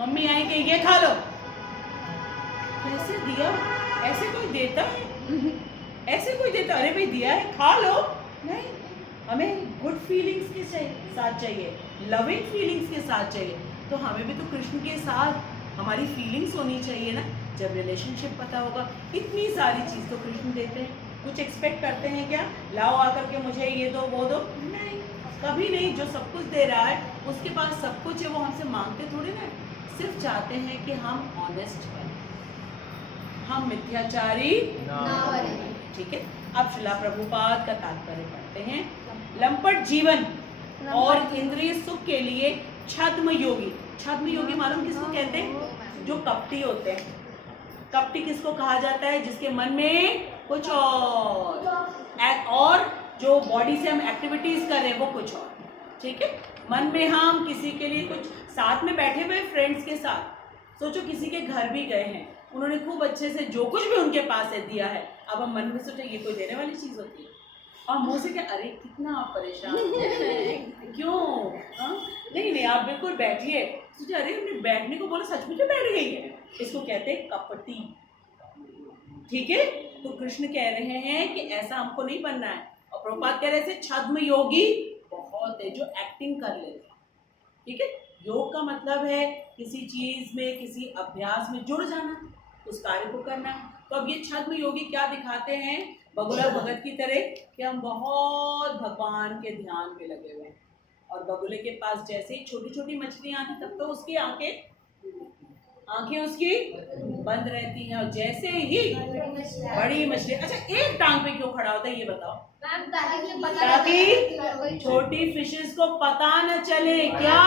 Mummy आई कि ये खा लो, कैसे दिया? ऐसे कोई देता है? ऐसे कोई देता? अरे भाई दिया है खा लो। नहीं, हमें गुड फीलिंग्स के साथ चाहिए, लविंग फीलिंग्स के साथ चाहिए। तो हमें भी तो कृष्ण के साथ हमारी फीलिंग्स होनी चाहिए ना। जब रिलेशनशिप पता होगा, इतनी सारी चीज़ तो कृष्ण देते हैं। कुछ एक्सपेक्ट करते हैं क्या? लाओ आकर के मुझे ये दो वो दो, नहीं, कभी नहीं। जो सब कुछ दे रहा है उसके पास सब कुछ है, वो हमसे मांगते थोड़ी ना, सिर्फ चाहते हैं कि हम ऑनेस्ट बने, हम मिथ्याचारी ना बने। ठीक है, अब शिला प्रभुपाद का तात्पर्य पढ़ते हैं। लंपट जीवन और इंद्रिय सुख के लिए छद्म योगी। छद्म योगी मालूम किसको कहते हैं? जो कपटी होते हैं। कपटी किसको कहा जाता है? जिसके मन में कुछ और जो बॉडी से हम एक्टिविटीज कर रहे हैं वो कुछ और। ठीक है, मन में हम किसी के लिए कुछ, साथ में बैठे हुए फ्रेंड्स के साथ, सोचो किसी के घर भी गए हैं, उन्होंने खूब अच्छे से जो कुछ भी उनके पास है दिया है, अब हम मन में सोचे ये कोई देने वाली चीज होती है, और मुंह से क्या, अरे कितना आप परेशान क्यों? नहीं नहीं, आप बिल्कुल बैठिए। सोचे अरे हमने बैठने को बोला, सच में क्यों बैठ गई है? इसको कहते हैं कपटी। ठीक है, तो कृष्ण कह रहे हैं कि ऐसा हमको नहीं बनना है। और प्रभुपाद कह रहे थे छद्म योगी बहुत है जो एक्टिंग कर लेते हैं। ठीक है, योग का मतलब है किसी चीज में, किसी अभ्यास में जुड़ जाना, उस कार्य को करना। तो अब ये छद्म योगी क्या दिखाते हैं? बगुला भगत की तरह कि हम बहुत भगवान के ध्यान में लगे हुए हैं, और बगुले के पास जैसे ही छोटी छोटी मछलियां आती तब तो उसकी आंखें उसकी बंद रहती हैं, और जैसे ही बड़ी मछली, अच्छा एक टांग पे क्यों खड़ा होता है ये बताओ? ताकि छोटी फिशेस को पता न चले क्या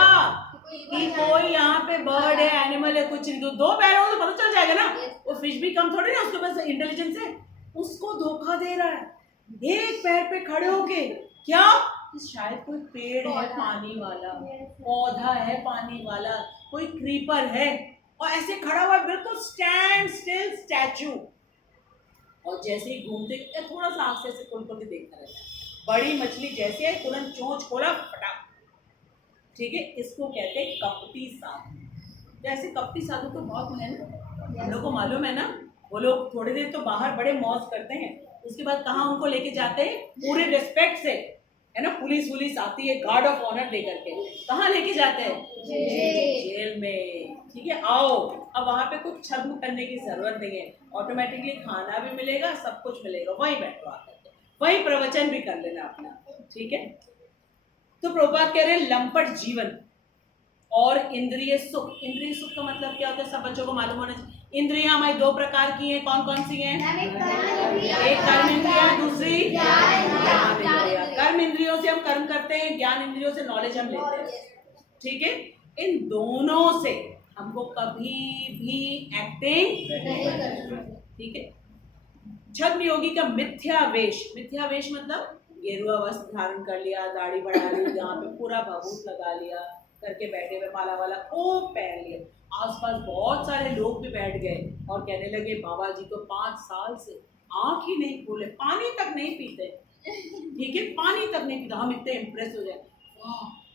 कि कोई यहाँ पे बर्ड है, एनिमल है, कुछ नहीं। दो पैरों से पता चल जाएगा ना, वो फिश भी कम थोड़ी ना, उसके पास इंटेलिजेंस है। उसको धोखा दे रहा है एक पैर पे खड़े होके, क्या शायद कोई पेड़ है पानी वाला, पौधा है पानी वाला, कोई क्रीपर है, और ऐसे खड़ा हुआ है बिल्कुल स्टैंड स्टिल स्टैचू। और जैसे ही घूमते थोड़ा सा आंख से खोल खोल के देखता रहता है। बड़ी मछली जैसे है तुरंत चोंच खोला, फटाक। ठीक है, इसको कहते हैं कपटी साधु। जैसे कपटी साधु तो बहुत है ना, हम लोग को मालूम है ना। वो लोग थोड़ी देर तो बाहर बड़े मौज करते हैं, उसके बाद कहाँ उनको लेके जाते हैं? पूरे रिस्पेक्ट से, है ना, पुलिस आती है गार्ड ऑफ ऑनर लेकर के, कहाँ लेके जाते हैं? जेल में। ठीक है, आओ, अब वहाँ पे कुछ छद्म करने की जरूरत नहीं है, ऑटोमेटिकली खाना भी मिलेगा, सब कुछ मिलेगा, वहीं बैठो आकर के, वहीं प्रवचन भी कर लेना अपना। ठीक है, तो प्रभुपाद कह रहे हैं लंपट जीवन और इंद्रिय सुख। इंद्रिय सुख का मतलब क्या होता है? सब बच्चों को मालूम होना चाहिए। इंद्रियां हमारी दो प्रकार की हैं, कौन कौन सी हैं? एक कर्म इंद्रिया, दूसरी ज्ञान इंद्रिया। कर्म इंद्रियों से हम कर्म करते हैं, ज्ञान इंद्रियों से नॉलेज हम लेते हैं। ठीक है, इन दोनों से हमको कभी भी एक्टिंग नहीं करना। ठीक है, छद्म योगी का मिथ्यावेश। मिथ्यावेश मतलब गेरुआ वस्त्र धारण कर लिया, दाढ़ी बढ़ा ली, यहाँ पे पूरा भभूत लगा लिया करके बैठे हुए, माला वाला खूब पहन लिया। आसपास बहुत सारे लोग भी बैठ गए और कहने लगे बाबा जी तो 5 साल से आंख ही नहीं खोले, पानी तक नहीं पीते। ठीक है, पानी तक नहीं पीता, हम इतने इम्प्रेस हो जाए।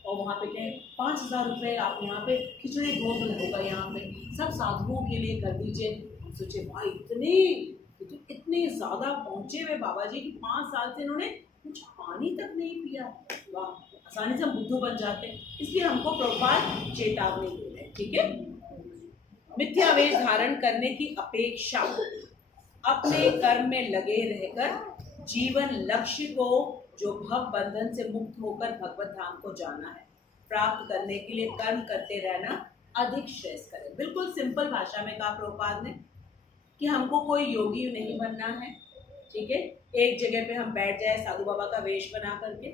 और वहाँ पे कहें 5000 रुपये आप यहाँ पे खिचड़ी भोग होगा, यहाँ पे सब साधुओं के लिए कर दीजिए। हम सोचे भाई इतने ज्यादा पहुंचे हुए बाबा जी की 5 साल से इन्होंने कुछ पानी तक नहीं पिया। वाह, आसानी से हम बुद्धू बन जाते हैं। इसलिए हमको प्रभुपाद चेतावनी दे रहे हैं। ठीक है, मिथ्यावेश धारण करने की अपेक्षा अपने कर्म में लगे रहकर जीवन लक्ष्य को, जो भव बंधन से मुक्त होकर भगवत धाम को जाना है, प्राप्त करने के लिए कर्म करते रहना अधिक श्रेष्ठ करें। बिल्कुल सिंपल भाषा में कहा प्रभुपाद ने कि हमको कोई योगी नहीं बनना है। ठीक है, एक जगह पे हम बैठ जाए साधु बाबा का वेश बना करके,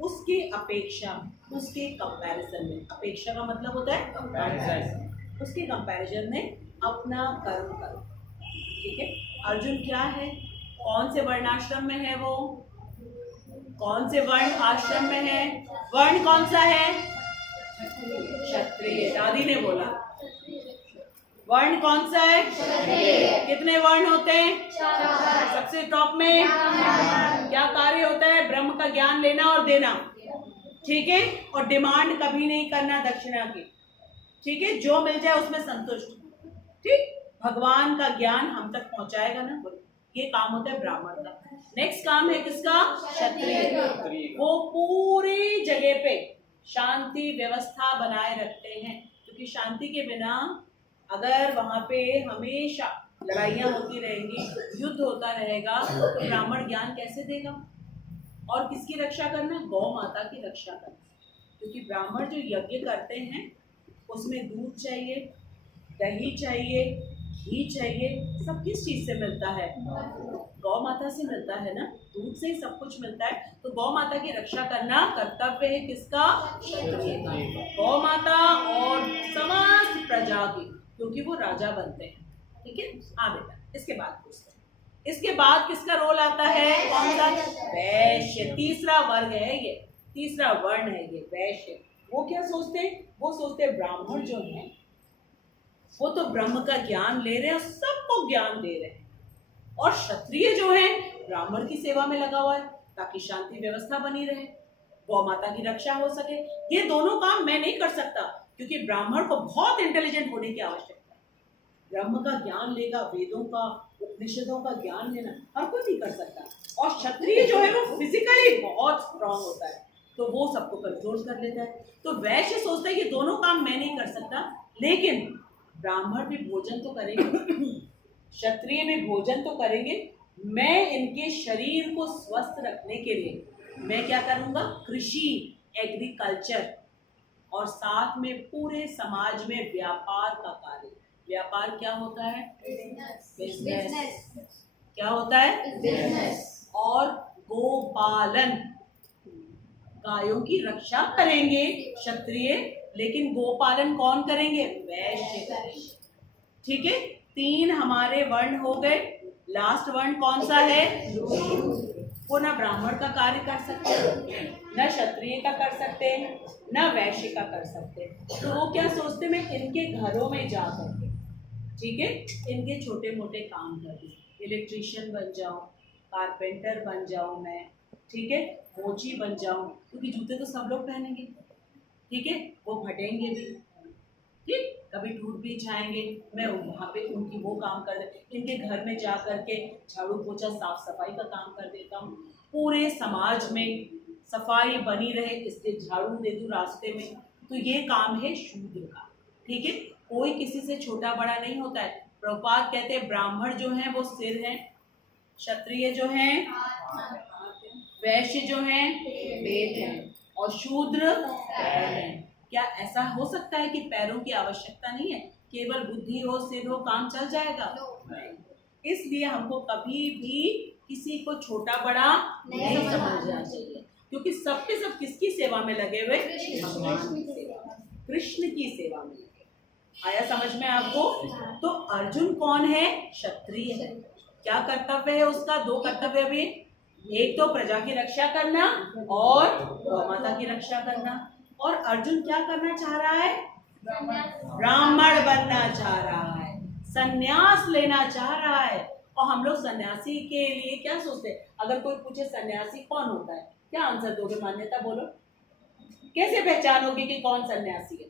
उसकी अपेक्षा, उसके कंपैरिजन में, अपेक्षा का मतलब होता है कंपैरिजन, उसके कंपैरिजन में अपना कर्म करो। ठीक है, अर्जुन क्या है, कौन से वर्णाश्रम में है, वो कौन से वर्ण आश्रम में है? वर्ण कौन सा है? क्षत्रिय। दादी ने बोला वर्ण कौन सा है? कितने वर्ण होते हैं? सबसे टॉप में क्या कार्य होता है? ब्रह्म का ज्ञान लेना और देना। ठीक है, और डिमांड कभी नहीं करना दक्षिणा की। ठीक है, जो मिल जाए उसमें संतुष्ट, ठीक। भगवान का ज्ञान हम तक पहुंचाएगा ना, ये काम होता है ब्राह्मण का। नेक्स्ट काम है किसका? क्षत्रिय। वो पूरी जगह पे शांति व्यवस्था बनाए रखते हैं, क्योंकि शांति के बिना अगर वहां पे हमेशा लड़ाइयाँ होती रहेंगी, युद्ध होता रहेगा, तो ब्राह्मण ज्ञान कैसे देगा? और किसकी रक्षा करना? गौ माता की रक्षा करना, क्योंकि ब्राह्मण जो यज्ञ करते हैं उसमें दूध चाहिए, दही चाहिए, घी चाहिए, सब किस चीज से मिलता है? गौ माता से मिलता है ना, दूध से ही सब कुछ मिलता है। तो गौ माता की रक्षा करना कर्तव्य है किसका? क्षत्रिय का। गौ माता और समस्त प्रजा की, क्योंकि वो राजा बनते हैं, ठीक है। हाँ बेटा, इसके बाद पूछते हैं, इसके बाद किसका रोल आता है? कौन सा? वैश्य। तीसरा वर्ग है ये, तीसरा वर्ण है ये वैश्य। वो क्या सोचते हैं? वो सोचते हैं ब्राह्मण जो है वो तो ब्रह्म का ज्ञान ले रहे हैं, सबको ज्ञान दे रहे हैं, और क्षत्रिय जो है ब्राह्मण की सेवा में लगा हुआ है, ताकि शांति व्यवस्था बनी रहे, गौ माता की रक्षा हो सके। ये दोनों काम मैं नहीं कर सकता, क्योंकि ब्राह्मण को बहुत इंटेलिजेंट होने की आवश्यकता है। ब्रह्म का ज्ञान लेगा, वेदों का, उपनिषदों का ज्ञान लेना हर कोई नहीं कर सकता। और क्षत्रिय जो है वो फिजिकली बहुत स्ट्रांग होता है, तो वो सबको कंट्रोल कर लेता है। तो वैश्य सोचता है ये दोनों काम मैं नहीं कर सकता, लेकिन ब्राह्मण भी भोजन तो करेंगे, क्षत्रिय भी भोजन तो करेंगे, मैं इनके शरीर को स्वस्थ रखने के लिए मैं क्या करूंगा? कृषि, एग्रीकल्चर, और साथ में पूरे समाज में व्यापार का कार्य। व्यापार क्या होता है? बिजनेस। क्या होता है? बिजनेस। और गोपालन, गायों की रक्षा करेंगे क्षत्रिय, लेकिन गोपालन कौन करेंगे? वैश्य। ठीक है, 3 हमारे वर्ण हो गए। लास्ट वर्ण कौन सा है? वो ना ब्राह्मण का कार्य कर सकते हैं, न क्षत्रिय का कर सकते हैं, न वैश्य का कर सकते हैं। तो वो क्या सोचते, मैं इनके घरों में जा करके, ठीक है, इनके छोटे मोटे काम कर दूं, इलेक्ट्रीशियन बन जाऊं, कारपेंटर बन जाऊं मैं, ठीक है, मोची बन जाऊं, क्योंकि जूते तो सब लोग पहनेंगे, ठीक है, वो फटेंगे भी, ठीक, कभी टूट भी जाएंगे, मैं वहाँ पे उनकी वो काम कर दे, इनके घर में जा करके झाड़ू पोछा साफ सफाई का काम कर देता हूँ, पूरे समाज में सफाई बनी रहे इसलिए झाड़ू दे दूँ रास्ते में। तो ये काम है शूद्र का, ठीक है, कोई किसी से छोटा बड़ा नहीं होता है। प्रभुपाद कहते हैं ब्राह्मण जो है वो सिर है, क्षत्रिय जो है, वैश्य जो है पेट है, और शूद्र पैर है। क्या ऐसा हो सकता है कि पैरों की आवश्यकता नहीं है, केवल बुद्धि हो, सिर हो, काम चल जाएगा? इसलिए हमको कभी भी किसी को छोटा बड़ा नहीं समझना चाहिए, क्योंकि सबके सब किसकी सेवा में लगे हुए? कृष्ण की सेवा में लगे। आया समझ में आपको? तो अर्जुन कौन है? क्षत्रिय है। क्या कर्तव्य है उसका? 2 कर्तव्य भी, एक तो प्रजा की रक्षा करना और गौ माता की रक्षा करना। और अर्जुन क्या करना चाह रहा है? ब्राह्मण बनना चाह रहा है, सन्यास लेना चाह रहा है। और हम लोग सन्यासी के लिए क्या सोचते हैं? अगर कोई पूछे सन्यासी कौन होता है, क्या आंसर दोगे? मान्यता बोलो, कैसे पहचानोगे कि कौन सन्यासी है?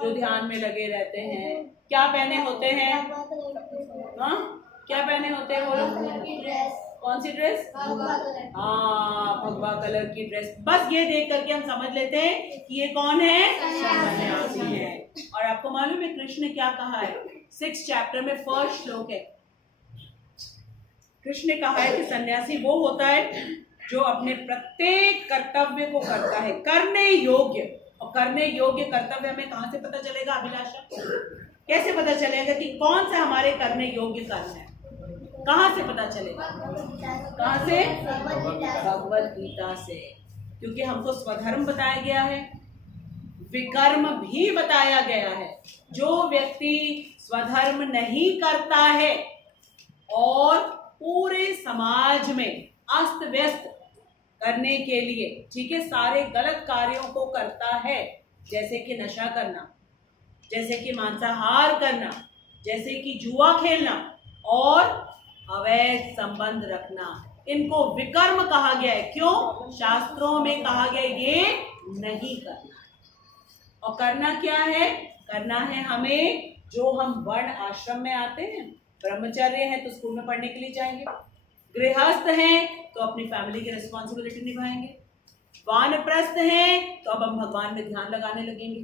जो ध्यान में लगे रहते हैं। क्या पहने होते हैं? हाँ, क्या पहने होते हैं? बोलो, कौन सी ड्रेस? हाँ, भगवा कलर की ड्रेस। बस ये देख करके हम समझ लेते हैं कि ये कौन है? सन्यासी है। और आपको मालूम है कृष्ण ने क्या कहा है? 6 चैप्टर में 1st श्लोक है। कृष्ण ने कहा है कि सन्यासी वो होता है जो अपने प्रत्येक कर्तव्य को करता है, करने योग्य। और करने योग्य कर्तव्य हमें कहाँ से पता चलेगा अभिलाषा? कैसे पता चलेगा कि कौन सा हमारे करने योग्य कर्म है? कहाँ से पता चलेगा? कहाँ से? भगवत गीता से। क्योंकि हमको स्वधर्म बताया गया है, विकर्म भी बताया गया है। जो व्यक्ति स्वधर्म नहीं करता है और पूरे समाज में अस्त व्यस्त करने के लिए, ठीक है, सारे गलत कार्यों को करता है, जैसे कि नशा करना, जैसे कि मांसाहार करना, जैसे कि जुआ खेलना और अवैध संबंध रखना, इनको विकर्म कहा गया है। क्यों? शास्त्रों में कहा गया ये नहीं करना। और करना क्या है? करना है हमें, जो हम वर्ण आश्रम में आते हैं, ब्रह्मचर्य है तो स्कूल में पढ़ने के लिए जाएंगे, गृहस्थ हैं तो अपनी फैमिली की रिस्पॉन्सिबिलिटी निभाएंगे, वानप्रस्थ हैं तो अब हम भगवान में ध्यान लगाने लगेंगे,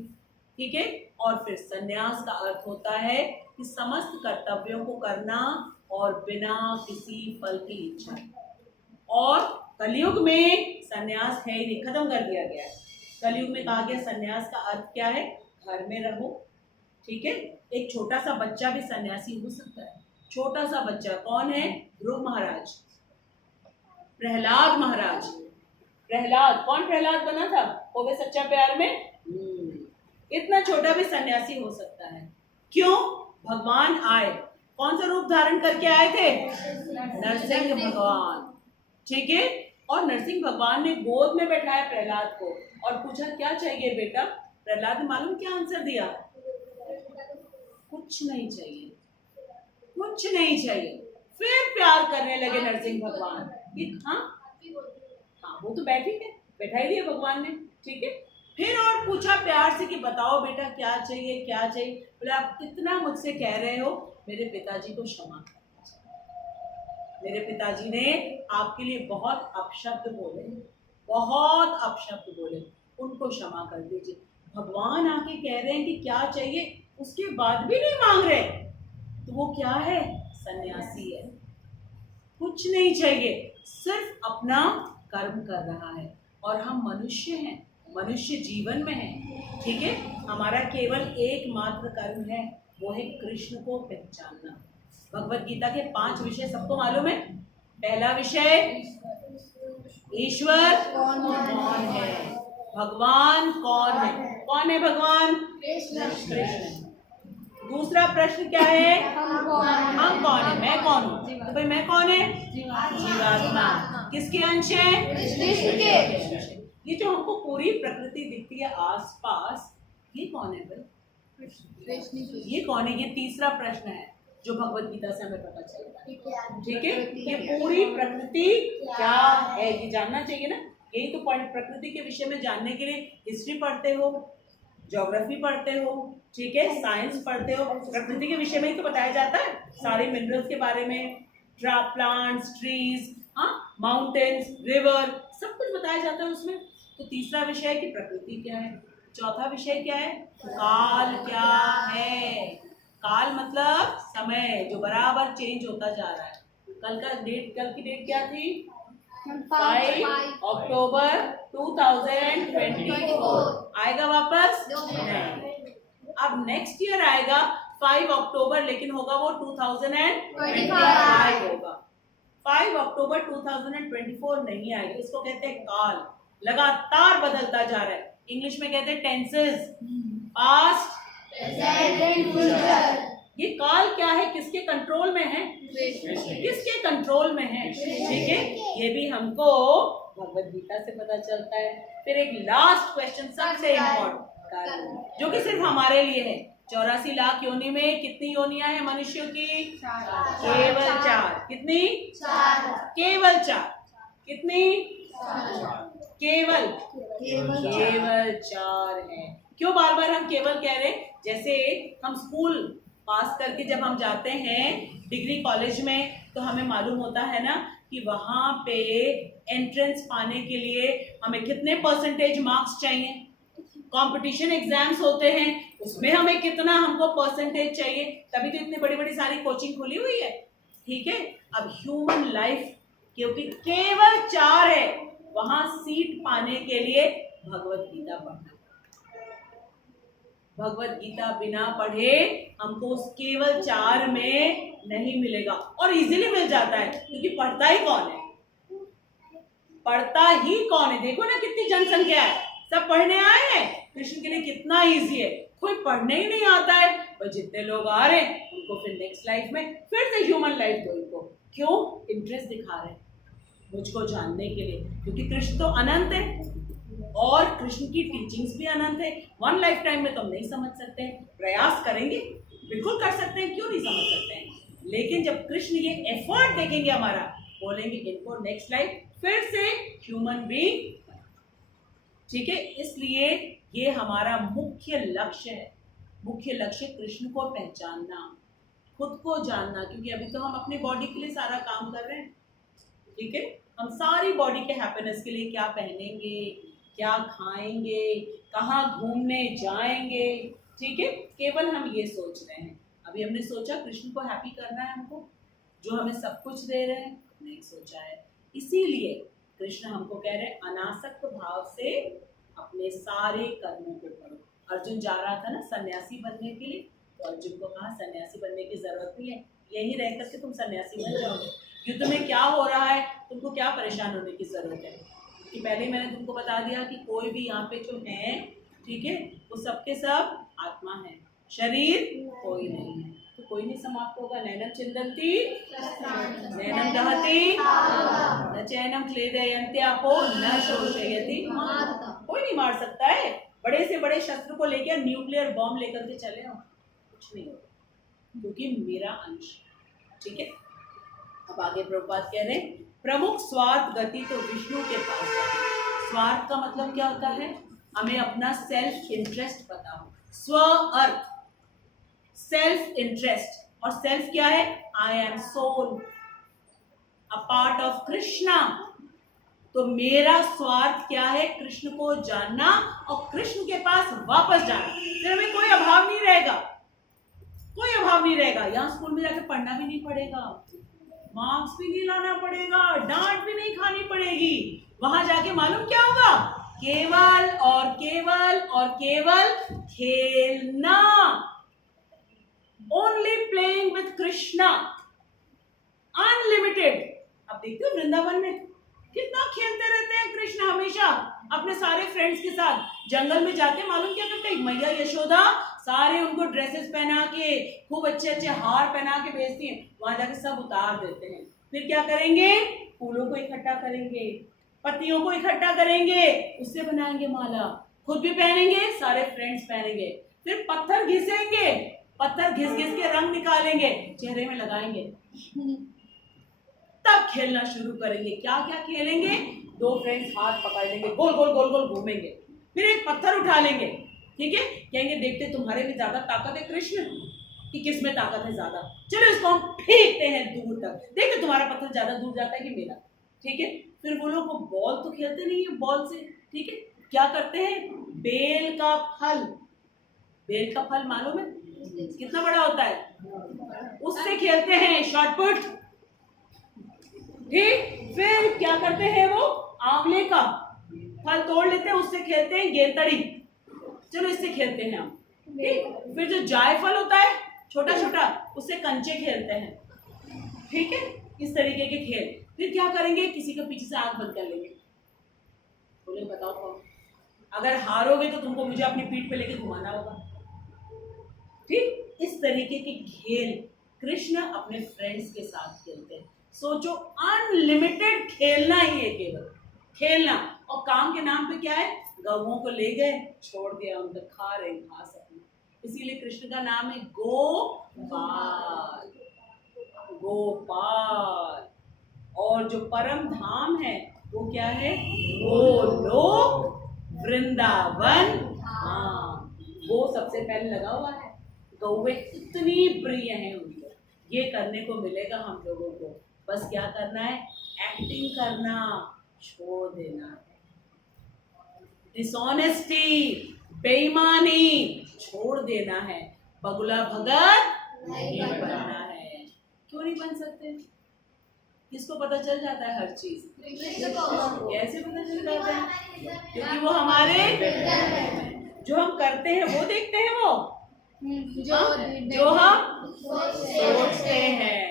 ठीक है। और फिर संन्यास का अर्थ होता है कि समस्त कर्तव्यों को करना और बिना किसी फल की इच्छा। और कलयुग में संन्यास है ही नहीं, खत्म कर दिया गया है। कलयुग में कहा गया संन्यास का अर्थ क्या है? घर में रहो, ठीक है। एक छोटा सा बच्चा भी सन्यासी हो सकता है। छोटा सा बच्चा कौन है? ध्रुव महाराज, प्रहलाद महाराज। प्रहलाद, कौन प्रहलाद बना था वो भी सच्चा प्यार में? इतना छोटा भी सन्यासी हो सकता है। क्यों? भगवान आए, कौन सा रूप धारण करके आए थे? नरसिंह भगवान, ठीक है। और नरसिंह भगवान ने गोद में बैठाया प्रहलाद को और पूछा क्या चाहिए बेटा? प्रहलाद ने मालूम क्या आंसर दिया? कुछ नहीं चाहिए, कुछ नहीं चाहिए। फिर प्यार करने लगे नरसिंह भगवान कि हाँ वो तो बैठा ही दिया भगवान ने, ठीक है। फिर और पूछा प्यार से कि बताओ बेटा क्या चाहिए, क्या चाहिए? बोले आप इतना मुझसे कह रहे हो, मेरे पिताजी को क्षमा करना चाहिए। मेरे पिताजी ने आपके लिए बहुत अपशब्द बोले, बहुत अपशब्द बोले, उनको क्षमा कर दीजिए। भगवान आके कह रहे हैं कि क्या चाहिए, उसके बाद भी नहीं मांग रहे, तो वो क्या है? सन्यासी है। कुछ नहीं चाहिए, सिर्फ अपना कर्म कर रहा है। और हम मनुष्य हैं, मनुष्य जीवन में है, ठीक है। हमारा केवल एकमात्र कर्म है, वो है कृष्ण को पहचानना। भगवत गीता के 5 विषय सबको मालूम है। पहला विषय, ईश्वर कौन है, भगवान कौन है? कौन है भगवान? कृष्ण। दूसरा प्रश्न क्या है? हम कौन है? मैं कौन हूँ? तो भाई मैं कौन है? जीवात्मा। किसके अंश है? कृष्ण के। ये जो हमको पूरी प्रकृति दिखती है आसपास, ये कौन है भाई? ये कौन है? ये तीसरा प्रश्न है जो भगवत गीता से हमें पता चलता है, ठीक है। ये पूरी प्रकृति क्या है ये जानना चाहिए ना। यही तो प्रकृति के विषय में जानने के लिए हिस्ट्री पढ़ते हो, ज्योग्राफी पढ़ते हो, ठीक है, साइंस पढ़ते हो। प्रकृति के विषय में ही तो बताया जाता है, सारे मिनरल्स के बारे में, प्लांट्स, ट्रीज, माउंटेन्स, रिवर, सब कुछ बताया जाता है उसमें। तो तीसरा विषय है कि प्रकृति क्या है। चौथा विषय क्या है? काल क्या है। काल मतलब समय, जो बराबर चेंज होता जा रहा है। कल की डेट क्या थी? 5 अक्टूबर 2024। आएगा वापस? नहीं। अब नेक्स्ट ईयर आएगा 5 अक्टूबर, लेकिन होगा वो 2025 होगा। 5 अक्टूबर 2024 नहीं आएगा। इसको कहते हैं काल, लगातार बदलता जा रहा है। इंग्लिश में कहते हैं टेंसेस, पास्ट, प्रेजेंट, फ्यूचर। ये काल क्या है? किसके कंट्रोल में है? किसके कंट्रोल में है, ठीक है। ये भी हमको भगवत गीता से पता चलता है। फिर एक लास्ट क्वेश्चन सबसे इम्पोर्टेंट, जो कि सिर्फ हमारे लिए है। 84 लाख योनि में कितनी योनियां हैं मनुष्यों की? केवल 4। कितनी? 4। केवल 4। कितनी? केवल 4 है। क्यों बार बार हम केवल कह रहे हैं? जैसे हम स्कूल पास करके जब हम जाते हैं डिग्री कॉलेज में, तो हमें मालूम होता है ना कि वहाँ पे एंट्रेंस पाने के लिए हमें कितने परसेंटेज मार्क्स चाहिए। कंपटीशन एग्जाम्स होते हैं, उसमें हमें कितना हमको परसेंटेज चाहिए, तभी तो इतनी बड़ी बड़ी सारी कोचिंग खुली हुई है, ठीक है। अब ह्यूमन लाइफ क्योंकि केवल 4 है, वहां सीट पाने के लिए भगवत गीता पढ़ना। भगवत गीता बिना पढ़े हमको उस केवल 4 में नहीं मिलेगा। और इजीली मिल जाता है, क्योंकि पढ़ता ही कौन है? पढ़ता ही कौन है? देखो ना कितनी जनसंख्या है, सब पढ़ने आए हैं। कृष्ण के लिए कितना इजी है, कोई पढ़ने ही नहीं आता है। पर जितने लोग आ रहे हैं उनको फिर नेक्स्ट लाइफ में फिर से ह्यूमन लाइफ दो इनको। क्यों? इंटरेस्ट दिखा रहे हैं मुझको जानने के लिए, क्योंकि कृष्ण तो अनंत है और कृष्ण की टीचिंग्स भी अनंत है। 1 लाइफ टाइम में तो हम नहीं समझ सकते हैं, प्रयास करेंगे, बिल्कुल कर सकते हैं, क्यों नहीं समझ सकते हैं। लेकिन जब कृष्ण ये एफर्ट देखेंगे हमारा, बोलेंगे इनको नेक्स्ट लाइफ फिर से ह्यूमन बीइंग, ठीक है। इसलिए ये हमारा मुख्य लक्ष्य है। मुख्य लक्ष्य कृष्ण को पहचानना, खुद को जानना, क्योंकि अभी तो हम अपनी बॉडी के लिए सारा काम कर रहे हैं, ठीक है। हम सारी बॉडी के हैप्पीनेस के लिए क्या पहनेंगे, क्या खाएंगे, कहाँ घूमने जाएंगे, ठीक है, केवल हम ये सोच रहे हैं। अभी हमने सोचा कृष्ण को हैप्पी करना है हमको, जो हमें सब कुछ दे रहे हैं, नहीं सोचा है। इसीलिए कृष्ण हमको कह रहे हैं अनासक्त भाव से अपने सारे कर्मों को करो। अर्जुन जा रहा था ना सन्यासी बनने के लिए, तो अर्जुन को कहा सन्यासी बनने की जरूरत नहीं है, यहीं रह करके तुम सन्यासी बन जाओगे। युद्ध में क्या हो रहा है, तुमको क्या परेशान होने की जरूरत है, कि पहले मैंने तुमको बता दिया कि कोई भी यहाँ पे जो है, ठीक है, वो सबके सब आत्मा है, शरीर कोई नहीं है। तो कोई नहीं समाप्त होगा। नैनम चिंदन्ति नैनम दहति न चैनम क्लेदयन्त्यापो न शोषयति। कोई नहीं मार सकता है। बड़े से बड़े शस्त्र को लेकर न्यूक्लियर बॉम्ब लेकर के चले हो, कुछ नहीं होगा, क्योंकि मेरा अंश, ठीक है। अब आगे प्रभुपाद कह रहे हैं प्रमुख स्वार्थ गति तो विष्णु के पास है। स्वार्थ का मतलब क्या होता है, हमें अपना सेल्फ इंटरेस्ट पता हो। स्व अर्थ सेल्फ इंटरेस्ट, और सेल्फ क्या है, I am soul, a part of Krishna. तो मेरा स्वार्थ क्या है, कृष्ण को जानना और कृष्ण के पास वापस जाना। फिर हमें कोई अभाव नहीं रहेगा, कोई अभाव नहीं रहेगा। यहाँ स्कूल में जाके पढ़ना भी नहीं पड़ेगा, मार्क्स भी नहीं लाना पड़ेगा, डांट भी नहीं खानी पड़ेगी। वहां जाके मालूम क्या होगा, केवल और केवल और केवल खेलना। Only playing with Krishna, unlimited. अब देखते हो वृंदावन में कितना खेलते रहते हैं कृष्ण, हमेशा अपने सारे फ्रेंड्स के साथ। जंगल में जाके मालूम क्या करते हैं, मैया यशोदा सारे उनको ड्रेसेस पहना के, खूब अच्छे अच्छे हार पहना के भेजती हैं। वहां जाके सब उतार देते हैं। फिर क्या करेंगे, फूलों को इकट्ठा करेंगे, पत्तियों को इकट्ठा करेंगे, उससे बनाएंगे माला, खुद भी पहनेंगे, सारे फ्रेंड्स पहनेंगे। फिर पत्थर घिसेंगे, पत्थर घिस घिस के रंग निकालेंगे, चेहरे में लगाएंगे, तब खेलना शुरू करेंगे। क्या क्या खेलेंगे, दो फ्रेंड्स हाथ पकड़ लेंगे, गोल गोल गोल गोल घूमेंगे, फिर एक पत्थर उठा लेंगे, ठीक है, कहेंगे देखते तुम्हारे में ज्यादा ताकत है कृष्ण, कि किस में ताकत है ज्यादा, चलो इसको हम फेंकते हैं दूर तक, देखते तुम्हारा पत्थर ज्यादा दूर जाता है कि मेरा, ठीक है। फिर वो लोग बॉल तो खेलते नहीं है बॉल से, ठीक है, क्या करते हैं, बेल का फल, बेल का फल मालूम है कितना बड़ा होता है, उससे खेलते हैं शॉटपुट, ठीक। फिर क्या करते हैं, वो आंवले का फल तोड़ लेते हैं, उससे खेलते हैं गेंदड़ी, चलो इससे खेलते हैं हम, ठीक। फिर जो जायफल होता है छोटा छोटा, उससे कंचे खेलते हैं, ठीक है, इस तरीके के खेल। फिर क्या करेंगे, किसी के पीछे से आंख बंद कर लेंगे, बोले बताओ कौन, अगर हारोगे तो तुमको मुझे अपनी पीठ पे लेके घुमाना होगा, ठीक। इस तरीके के खेल कृष्ण अपने फ्रेंड्स के साथ खेलते हैं। सोचो, अनलिमिटेड खेलना ही है, केवल खेलना। और काम के नाम पे क्या है, गौओं को ले गए, छोड़ दिया, उनको खा रहे घास अपनी, इसीलिए कृष्ण का नाम है गोपाल, गोपाल। और जो परम धाम है वो क्या है, गोलोक वृंदावन धाम, वो सबसे पहले लगा हुआ है। गौवे इतनी प्रिय हैं उनको, ये करने को मिलेगा हम लोगों को। बस क्या करना है, एक्टिंग करना छोड़ देना है, डिसऑनेस्टी बेईमानी छोड़ देना है, बगुला भगत नहीं बनना है। क्यों नहीं बन सकते, किसको पता चल जाता है हर चीज, कैसे पता चल जाता है, क्योंकि वो हमारे जो हम करते हैं वो देखते हैं, वो जो हम सोचते हैं,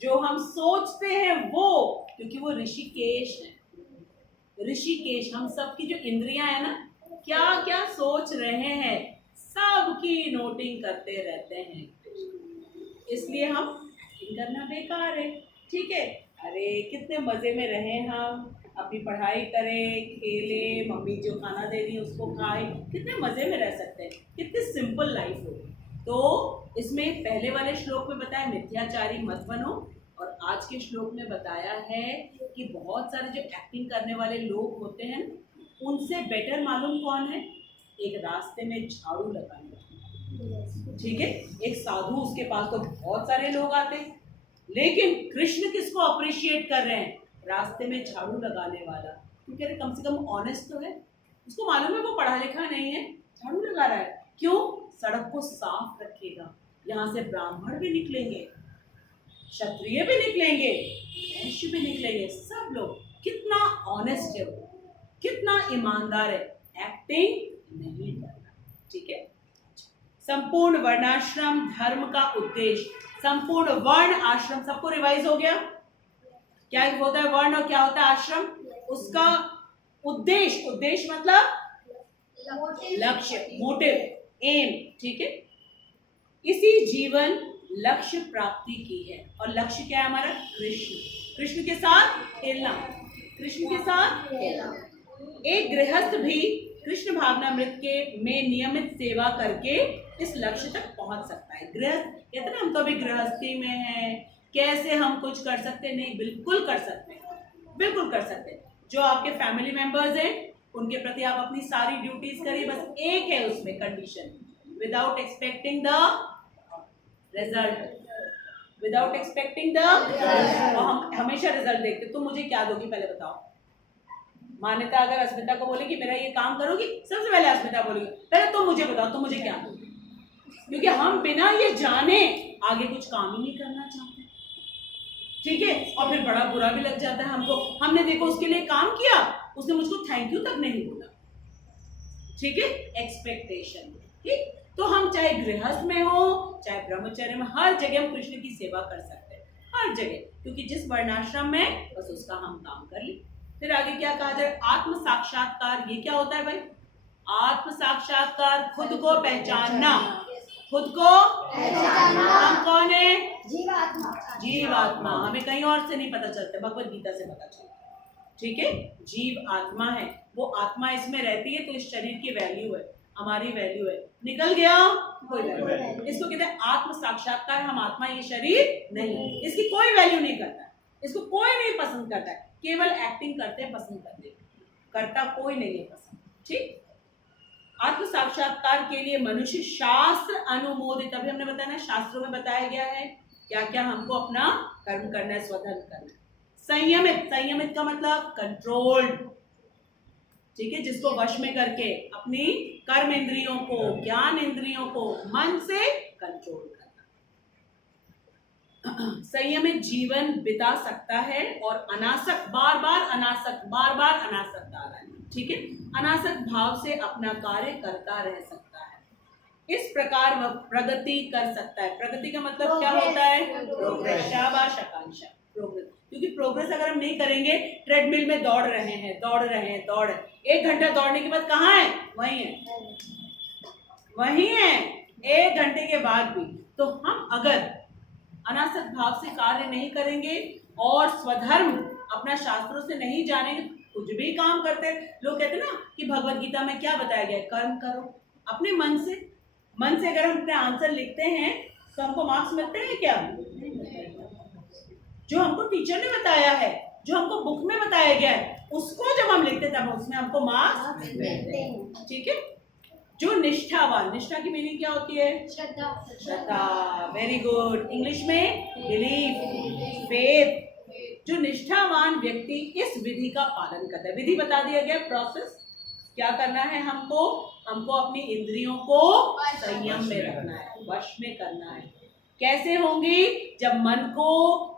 जो हम सोचते हैं वो, क्योंकि वो ऋषिकेश है। ऋषिकेश, हम सबकी जो इंद्रियां है ना, क्या क्या सोच रहे हैं सबकी नोटिंग करते रहते हैं, इसलिए हम एक्टिंग करना बेकार है, ठीक है। अरे कितने मजे में रहे हम, अपनी पढ़ाई करें, खेले, मम्मी जो खाना दे रही है उसको खाए, कितने मजे में रह सकते हैं, कितनी सिंपल लाइफ हो। तो इसमें पहले वाले श्लोक में बताया मिथ्याचारी मत बनो, और आज के श्लोक में बताया है कि बहुत सारे जो एक्टिंग करने वाले लोग होते हैं उनसे बेटर मालूम कौन है? एक रास्ते में झाड़ू लगाने वाला, ठीक है, एक साधु, उसके पास तो बहुत सारे लोग आते हैं, लेकिन कृष्ण किसको अप्रिशिएट कर रहे हैं? रास्ते में झाड़ू लगाने वाला। क्यों कह रहे? कम से कम ऑनेस्ट तो है, उसको मालूम है वो पढ़ा लिखा नहीं है, झाड़ू लगा रहा है। क्यों? सड़क को साफ रखेगा, यहाँ से ब्राह्मण भी निकलेंगे, क्षत्रिय भी निकलेंगे, वैश्य भी निकलेंगे, सब लोग। कितना ऑनेस्ट है वो, कितना ईमानदार है, एक्टिंग नहीं करना, ठीक है। संपूर्ण वर्णाश्रम धर्म का उद्देश्य, संपूर्ण वर्ण आश्रम, सबको रिवाइज हो गया? क्या होता है वर्ण और क्या होता है आश्रम? उसका उद्देश्य, उद्देश्य मतलब लक्ष्य, मोटिव, एम, ठीक है। इसी जीवन लक्ष्य प्राप्ति की है, और लक्ष्य क्या है हमारा? कृष्ण, कृष्ण के साथ खेलना, कृष्ण के साथ खेलना। एक गृहस्थ भी कृष्ण भावनामृत के में नियमित सेवा करके इस लक्ष्य तक पहुंच सकता है। गृहस्थ कहते हैं हम तो अभी गृहस्थी में हैं, कैसे हम कुछ कर सकते? नहीं, बिल्कुल कर सकते हैं, बिल्कुल कर सकते हैं। जो आपके फैमिली मेंबर्स हैं उनके प्रति आप अपनी सारी ड्यूटीज करिए, बस एक है उसमें condition, without expecting the result, without expecting the, और हम हमेशा रिजल्ट देखते। तुम मुझे क्या दोगी पहले बताओ? मान्यता अगर अस्मिता को बोलेगी मेरा ये काम करोगी, सबसे पहले अस्मिता बोलेगी पहले तुम मुझे बताओ तुम मुझे क्या दोगी, क्योंकि हम बिना ये जाने आगे कुछ काम ही नहीं करना चाहते, ठीक है। और फिर बड़ा बुरा भी लग जाता है हमको, हमने देखो उसके लिए काम किया, उसने मुझको थैंक यू तक नहीं बोला, ठीक है। एक्सपेक्टेशन, ठीक। तो हम चाहे गृहस्थ में हो चाहे ब्रह्मचर्य में, हर जगह हम कृष्ण की सेवा कर सकते हैं, हर जगह, क्योंकि जिस वर्णाश्रम में बस उसका हम काम कर ले। फिर आगे क्या कहा जाए? आत्म साक्षात्कार। ये क्या होता है भाई? आत्म साक्षात्कार, खुद को पहचानना, खुद को पहचानना। हम कौन है? जीवात्मा, जीवात्मा। हमें कहीं और से नहीं पता चलता, भगवत गीता से पता चलता, ठीक है। जीव आत्मा है, वो आत्मा इसमें रहती है, तो इस शरीर की वैल्यू है, हमारी वैल्यू है। निकल गया कोई वैल्यू नहीं। इसको कहते हैं आत्म साक्षात्कार। हम आत्मा, ये शरीर नहीं, इसकी कोई वैल्यू नहीं करता, इसको कोई नहीं पसंद करता है, केवल एक्टिंग करते हैं, पसंद करते हैं, करता कोई नहीं है पसंद, ठीक। आत्म साक्षात्कार के लिए मनुष्य शास्त्र अनुमोदित, अभी हमने बताया ना, शास्त्रों में बताया गया है क्या क्या हमको अपना कर्म करना है, स्वधर्म करना है। संयमित, संयमित का मतलब कंट्रोल्ड, ठीक है, जिसको वश में करके अपनी कर्म इंद्रियों को, ज्ञान इंद्रियों को मन से कंट्रोल करना। संयमित जीवन बिता सकता है और अनासक्त, बार बार अनासक्त आ रहा है, ठीक है, अनासक्त भाव से अपना कार्य करता रह सकता है। इस प्रकार वह प्रगति कर सकता है। प्रगति का मतलब क्या होता है? प्रोग्रेस। शाबाश आकांक्षा, प्रोग्रेस। क्योंकि प्रोग्रेस अगर हम नहीं करेंगे, ट्रेडमिल में दौड़ रहे हैं, दौड़ 1 घंटा दौड़ने के बाद कहाँ है? वहीं है 1 घंटे के बाद भी। तो हम अगर अनासक्त भाव से कार्य नहीं करेंगे और स्वधर्म अपना शास्त्रों से नहीं जानेंगे, कुछ भी काम करते, लोग कहते हैं ना कि भगवत गीता में क्या बताया गया है? कर्म करो अपने मन से। मन से अगर हम अपने आंसर लिखते हैं तो हमको मार्क्स मिलते हैं क्या? जो हमको टीचर ने बताया है, जो हमको बुक में बताया गया है, उसको जब हम लिखते हैं तब उसमें हमको मार्क्स मिलते हैं, ठीक है। जो निष्ठावान, निष्ठा की मीनिंग क्या होती है? श्रद्धा, वेरी गुड। इंग्लिश में बिलीफ, फेथ। जो निष्ठावान व्यक्ति इस विधि का पालन करता है, विधि बता दिया गया, प्रोसेस क्या करना है हमको अपनी इंद्रियों को संयम में रखना है, वश में करना है। कैसे होंगी? जब मन को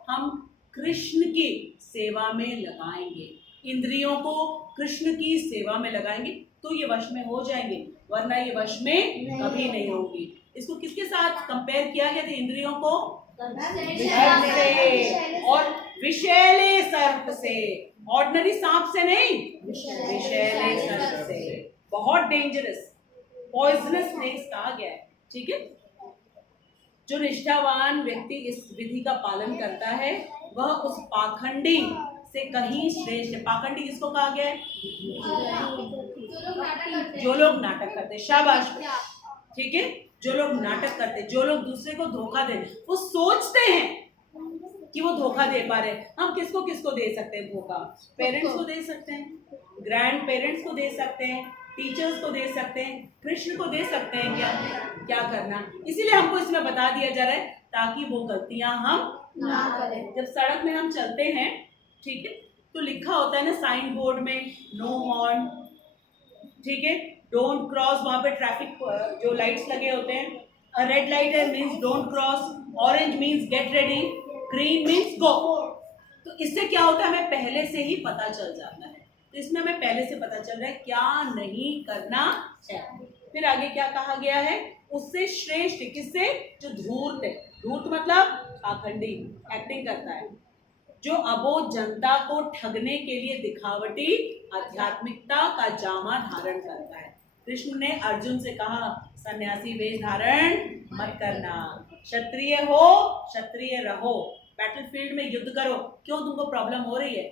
हम कृष्ण की सेवा में लगाएंगे, इंद्रियों को कृष्ण की सेवा में लगाएंगे तो ये वश में हो जाएंगे, वरना ये वश में कभी नहीं होगी। इसको किसके साथ कंपेयर किया गया था? इंद्रियों को से, और विषैले सर्प से, ऑर्डिनरी सांप से नहीं, विषैले सर्प से, बहुत डेंजरस, पॉइजनस स्नेक्स कहा गया है, ठीक है। जो निष्ठावान व्यक्ति इस विधि का पालन करता है वह उस पाखंडी से कहीं श्रेष्ठ है। पाखंडी किसको कहा गया है? जो लोग नाटक करते हैं, शाबाश, ठीक है, जो लोग नाटक करते हैं, जो लोग दूसरे को धोखा दे, वो सोचते हैं कि वो धोखा दे पा रहे हैं। हम किसको किसको दे सकते हैं धोखा? पेरेंट्स को दे सकते हैं, ग्रैंड पेरेंट्स को दे सकते हैं, टीचर्स को दे सकते हैं, कृष्ण को दे सकते हैं। क्या करना, इसीलिए हमको इसमें बता दिया जा रहा है ताकि वो गलतियां हम ना करें। जब सड़क में हम चलते हैं, ठीक है, तो लिखा होता है ना साइन बोर्ड में, नो हॉर्न, ठीक है, डोंट क्रॉस, वहां पे ट्रैफिक जो लाइट्स लगे होते हैं, रेड लाइट है means don't cross, orange means get ready, green means go. तो इससे क्या होता है, हमें पहले से ही पता चल जाता है। तो इसमें हमें पहले से पता चल रहा है क्या नहीं करना है। फिर आगे क्या कहा गया है, उससे श्रेष्ठ, किससे? जो धूर्त है, धूर्त मतलब पाखंडी, एक्टिंग करता है, जो अबोध जनता को ठगने के लिए दिखावटी आध्यात्मिकता का जामा धारण करता है। कृष्ण ने अर्जुन से कहा सन्यासी वेश धारण मत करना, क्षत्रिय हो क्षत्रिय रहो, बैटलफील्ड में युद्ध करो। क्यों तुमको प्रॉब्लम हो रही है?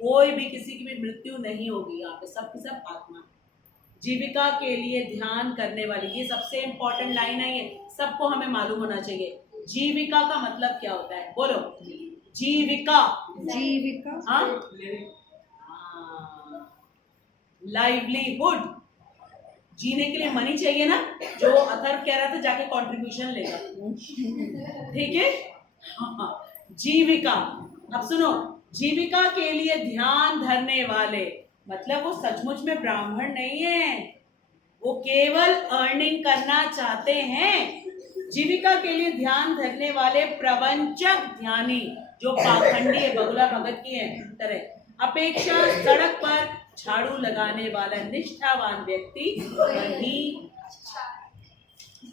कोई भी किसी की भी मृत्यु नहीं होगी यहाँ पे, सब की सब आत्मा। जीविका के लिए ध्यान करने वाली, ये सबसे इंपॉर्टेंट लाइन है, ये सबको हमें मालूम होना चाहिए। जीविका का मतलब क्या होता है? बोलो, जीविका, जीविका, हाँ, लाइवलीहुड, जीने के लिए मनी चाहिए ना, जो अथर्व कह रहा था जाके कंट्रीब्यूशन लेगा, ठीक है। हाँ, जीविका। अब सुनो, जीविका के लिए ध्यान धरने वाले, मतलब वो सचमुच में ब्राह्मण नहीं है, वो केवल अर्निंग करना चाहते हैं। जीविका के लिए ध्यान धरने वाले प्रवंचक ध्यानी, जो पाखंडी है, बगुला भगत की है तरह, अपेक्षा सड़क पर झाड़ू लगाने वाला निष्ठावान व्यक्ति वही,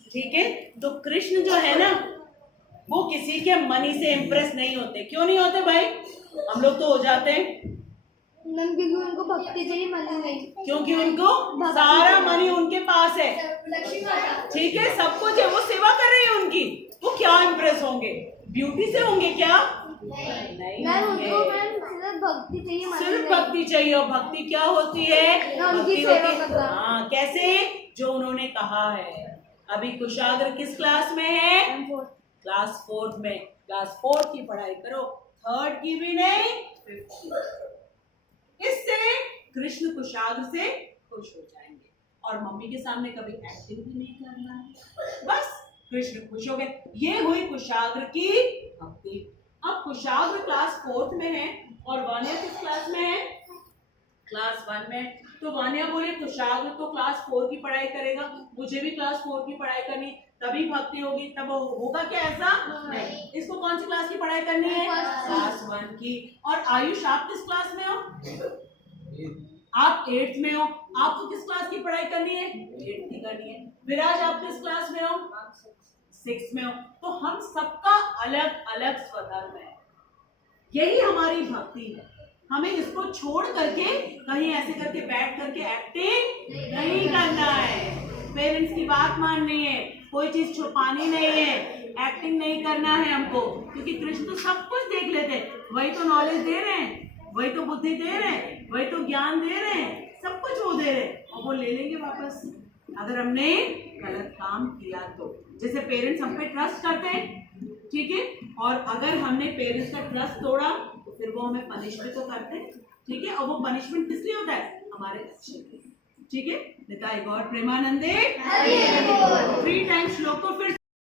ठीक है। तो कृष्ण जो है ना, वो किसी के मनी से इम्प्रेस नहीं होते। क्यों नहीं होते भाई? हम लोग तो हो जाते हैं, क्योंकि उनको भक्ति चाहिए, मनी नहीं, क्योंकि उनको सारा मनी उनके पास है, ठीक है, सब कुछ है, वो सेवा कर रही है उनकी, वो क्या इम्प्रेस होंगे? ब्यूटी से होंगे क्या? नहीं होंगे। सिर्फ भक्ति चाहिए, सिर्फ भक्ति चाहिए। और भक्ति क्या होती है? भक्ति होती, हाँ, कैसे? जो उन्होंने कहा है। अभी कुशाग्र किस क्लास में है? क्लास 4 में। क्लास 4 की पढ़ाई करो, 3rd की भी नहीं, 5th की। इससे कृष्ण कुशाग्र से खुश हो जाएंगे और मम्मी के सामने कभी एक्टिंग भी नहीं करना है, बस कृष्ण खुश हो गए। ये हुई कुशाग्र की भक्ति। अब कुशाग्र क्लास 4th में है और वानिया किस क्लास में है? क्लास 1 में। तो वानिया बोले कुशाग्र तो क्लास 4 की पढ़ाई करेगा, मुझे भी क्लास 4 की पढ़ाई करनी, तभी भक्ति होगी। तब होगा क्या ऐसा? नहीं। इसको कौन सी क्लास की पढ़ाई करनी है? क्लास 1 की। और आयुष आप किस क्लास में हो? आप 8th में हो। आपको किस क्लास की पढ़ाई करनी है? 8th की करनी है। विराज आप किस क्लास में हो? 6th में हो। तो हम सबका अलग अलग स्वधर्म है, यही हमारी भक्ति है। हमें इसको छोड़ करके कहीं ऐसे करके बैठ करके एक्टिंग नहीं करना है, पेरेंट्स की बात माननी है, कोई चीज छुपानी नहीं है, एक्टिंग नहीं करना है हमको, क्योंकि कृष्ण तो सब कुछ देख लेते हैं, वही तो नॉलेज दे रहे हैं, वही तो बुद्धि दे रहे हैं, वही तो ज्ञान दे रहे हैं, सब कुछ वो दे रहे हैं और वो ले लेंगे वापस अगर हमने गलत काम किया तो। जैसे पेरेंट्स हम पे ट्रस्ट करते हैं, ठीक है, और अगर हमने पेरेंट्स का ट्रस्ट तोड़ा तो फिर वो हमें पनिश भी तो करते हैं, ठीक है, और वो पनिशमेंट किस लिए होता है? हमारे अच्छे लिए, ठीक है। निताई गौर प्रेमानंदे 3 टाइम श्लोक को फिर